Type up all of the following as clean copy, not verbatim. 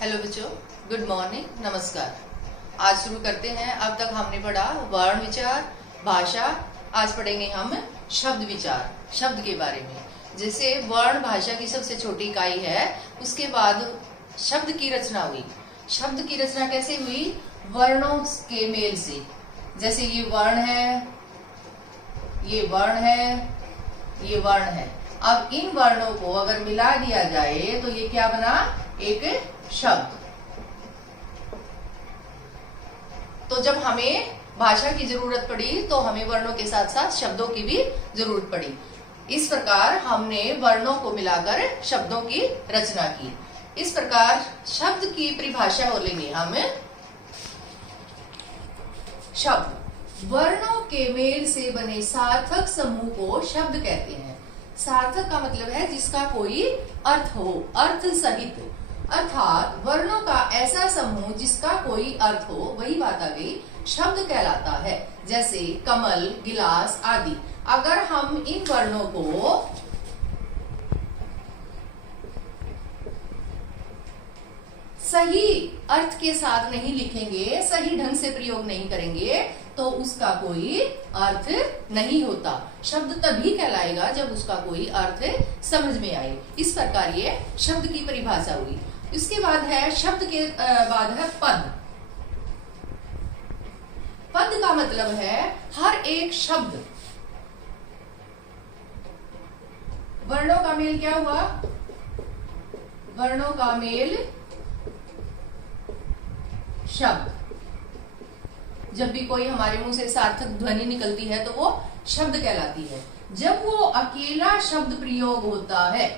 Hello बच्चों, good morning, नमस्कार। आज शुरू करते हैं। अब तक हमने पढ़ा वर्ण विचार, भाषा। आज पढ़ेंगे हम शब्द विचार, शब्द के बारे में। जैसे वर्ण भाषा की सबसे छोटी इकाई है, उसके बाद शब्द की रचना हुई। शब्द की रचना कैसे हुई? वर्णों के मेल से। जैसे ये वर्ण है, ये वर्ण है, ये वर्ण है। अब इन वर्णों को अगर मिला दिया जाए तो ये क्या बना? एक शब्द। तो जब हमें भाषा की जरूरत पड़ी तो हमें वर्णों के साथ साथ शब्दों की भी जरूरत पड़ी। इस प्रकार हमने वर्णों को मिलाकर शब्दों की रचना की। इस प्रकार शब्द की परिभाषा हो लेंगे हम। शब्द वर्णों के मेल से बने सार्थक समूह को शब्द कहते हैं। सार्थक का मतलब है जिसका कोई अर्थ हो, अर्थ सहित, अर्थात वर्णों का ऐसा समूह जिसका कोई अर्थ हो, वही बात आ गई, शब्द कहलाता है। जैसे कमल, गिलास आदि। अगर हम इन वर्णों को सही अर्थ के साथ नहीं लिखेंगे, सही ढंग से प्रयोग नहीं करेंगे, तो उसका कोई अर्थ नहीं होता। शब्द तभी कहलाएगा जब उसका कोई अर्थ समझ में आए। इस प्रकार ये शब्द की परिभाषा हुई। इसके बाद है शब्द के बाद है पद। पद का मतलब है हर एक शब्द। वर्णों का मेल क्या हुआ? वर्णों का मेल शब्द। जब भी कोई हमारे मुंह से सार्थक ध्वनि निकलती है तो वो शब्द कहलाती है। जब वो अकेला शब्द प्रयोग होता है,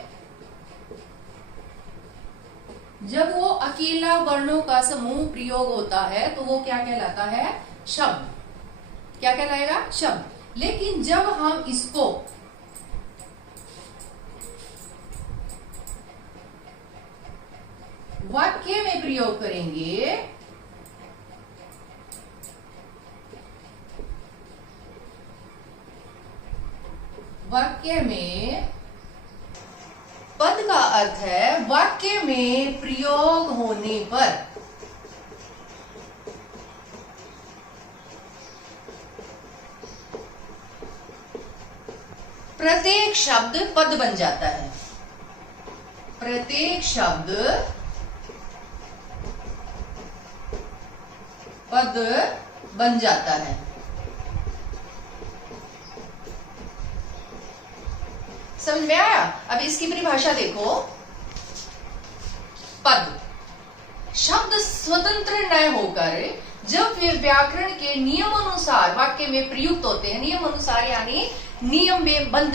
जब वो अकेला वर्णों का समूह प्रयोग होता है तो वो क्या कहलाता है? शब्द। क्या कहलाएगा? शब्द। लेकिन जब हम इसको वाक्य में प्रयोग करेंगे, वाक्य में पद का अर्थ है वाक्य में प्रयोग होने पर प्रत्येक शब्द पद बन जाता है। प्रत्येक शब्द पद बन जाता है। समझ में आया? अब इसकी परिभाषा देखो। पद शब्द स्वतंत्र न होकर जब वे व्याकरण के नियम अनुसार वाक्य में प्रयुक्त होते हैं, नियम अनुसार यानी नियम में बंध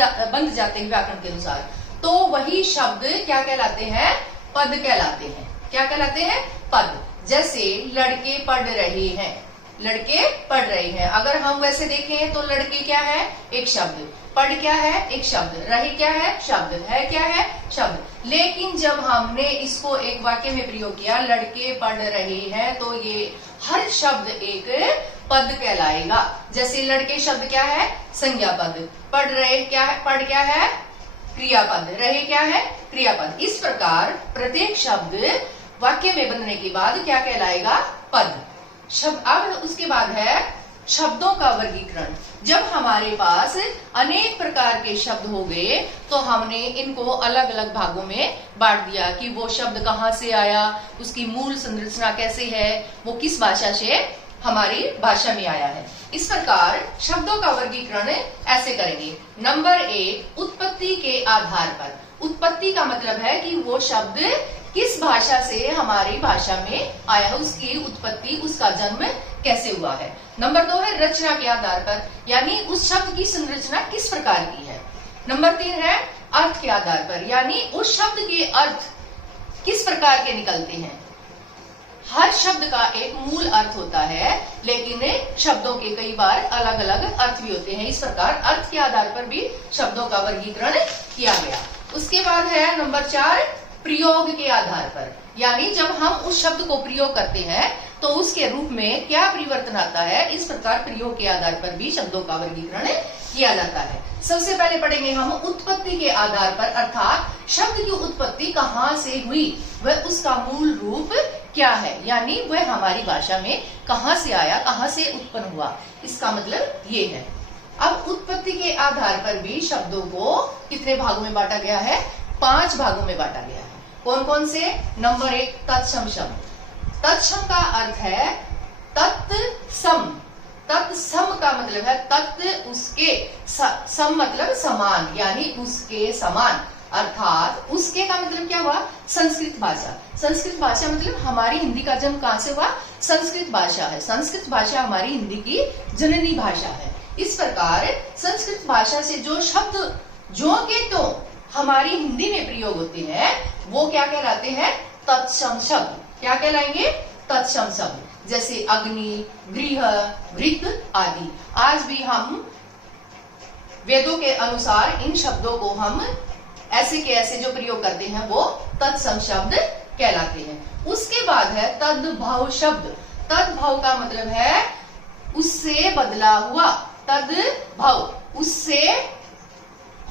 जाते हैं व्याकरण के अनुसार, तो वही शब्द क्या कहलाते हैं? पद कहलाते हैं। क्या कहलाते हैं? पद। जैसे लड़के पढ़ रहे हैं, लड़के पढ़ रहे हैं। अगर हम वैसे देखें तो लड़के क्या है? एक शब्द। पढ़ क्या है? एक शब्द। रहे क्या है? शब्द। है क्या है? शब्द। लेकिन जब हमने इसको एक वाक्य में प्रयोग किया, लड़के पढ़ रहे हैं, तो ये हर शब्द एक पद कहलाएगा। जैसे लड़के शब्द क्या है? संज्ञा पद। पढ़ रहे क्या है? पढ़ क्या है? क्रियापद। रहे क्या है? क्रियापद। इस प्रकार प्रत्येक शब्द वाक्य में बनने के बाद क्या कहलाएगा? पद। शब्द। अब उसके बाद है शब्दों का वर्गीकरण। जब हमारे पास अनेक प्रकार के शब्द हो गए तो हमने इनको अलग अलग भागों में बांट दिया कि वो शब्द कहाँ से आया, उसकी मूल संरचना कैसे है, वो किस भाषा से हमारी भाषा में आया है। इस प्रकार शब्दों का वर्गीकरण ऐसे करेंगे। नंबर 1, उत्पत्ति के आधार पर। उत्पत्ति का मतलब है कि वो शब्द किस भाषा से हमारी भाषा में आया है, उसकी उत्पत्ति, उसका जन्म कैसे हुआ है। नंबर 2 है रचना के आधार पर, यानी उस शब्द की संरचना किस प्रकार की है। नंबर 3 है अर्थ के आधार पर, यानी उस शब्द के अर्थ किस प्रकार के निकलते हैं। हर शब्द का एक मूल अर्थ होता है, लेकिन शब्दों के कई बार अलग अलग अर्थ भी होते हैं। इस प्रकार अर्थ के आधार पर भी शब्दों का वर्गीकरण किया गया। उसके बाद है नंबर 4, प्रयोग के आधार पर, यानी जब हम उस शब्द को प्रयोग करते हैं तो उसके रूप में क्या परिवर्तन आता है, इस प्रकार प्रयोग के आधार पर भी शब्दों का वर्गीकरण किया जाता है। सबसे पहले पढ़ेंगे हम उत्पत्ति के आधार पर, अर्थात शब्द की उत्पत्ति कहाँ से हुई, वह उसका मूल रूप क्या है, यानी वह हमारी भाषा में कहाँ से आया, कहाँ से उत्पन्न हुआ, इसका मतलब ये है। अब उत्पत्ति के आधार पर भी शब्दों को कितने भागों में बांटा गया है, 5 भागों में बांटा गया है। कौन कौन से? नंबर 1 तत्सम शब्द। तत्सम का अर्थ है तत्सम। तत्सम का मतलब है तत् उसके, सम मतलब समान, यानी उसके समान, अर्थात उसके का मतलब क्या हुआ, संस्कृत भाषा। संस्कृत भाषा मतलब हमारी हिंदी का जन्म कहां से हुआ, संस्कृत भाषा है। संस्कृत भाषा हमारी हिंदी की जननी भाषा है। इस प्रकार संस्कृत भाषा से जो शब्द जो के तो हमारी हिंदी में प्रयोग होते हैं वो क्या कहलाते हैं, तत्सम शब्द। क्या कहलाएंगे, तत्सम शब्द। जैसे अग्नि, गृह, वृत्त आदि। आज भी हम वेदों के अनुसार इन शब्दों को हम ऐसे के ऐसे जो प्रयोग करते हैं वो तत्सम शब्द कहलाते हैं। उसके बाद है तद्भव शब्द। तद्भव का मतलब है उससे बदला हुआ। तद्भव उससे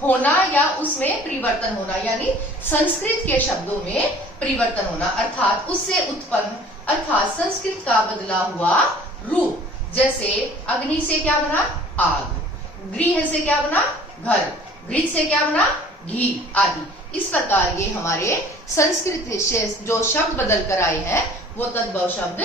होना या उसमें परिवर्तन होना, यानी संस्कृत के शब्दों में परिवर्तन होना, अर्थात उससे उत्पन्न, अर्थात संस्कृत का बदला हुआ रूप। जैसे अग्नि से क्या बना, आग। गृह से क्या बना, घर। वृत्त से क्या बना, घी आदि। इस प्रकार ये हमारे संस्कृत से जो शब्द बदल कर आए हैं वो तद्भव शब्द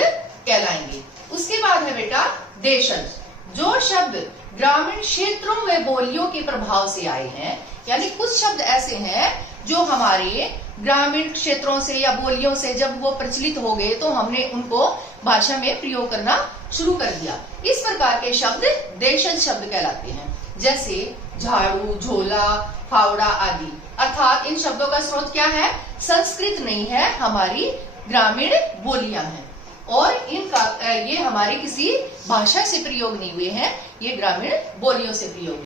कहलाएंगे। उसके बाद है बेटा देशज। जो शब्द ग्रामीण क्षेत्रों में बोलियों के प्रभाव से आए हैं, यानी कुछ शब्द ऐसे हैं जो हमारे ग्रामीण क्षेत्रों से या बोलियों से जब वो प्रचलित हो गए तो हमने उनको भाषा में प्रयोग करना शुरू कर दिया। इस प्रकार के शब्द देशज शब्द कहलाते हैं। जैसे झाड़ू, झोला, फावड़ा आदि। अर्थात इन शब्दों का स्रोत क्या है, संस्कृत नहीं है, हमारी ग्रामीण बोलियां हैं और इनका ये हमारे किसी भाषा से प्रयोग नहीं हुए हैं, ये ग्रामीण बोलियों से प्रयोग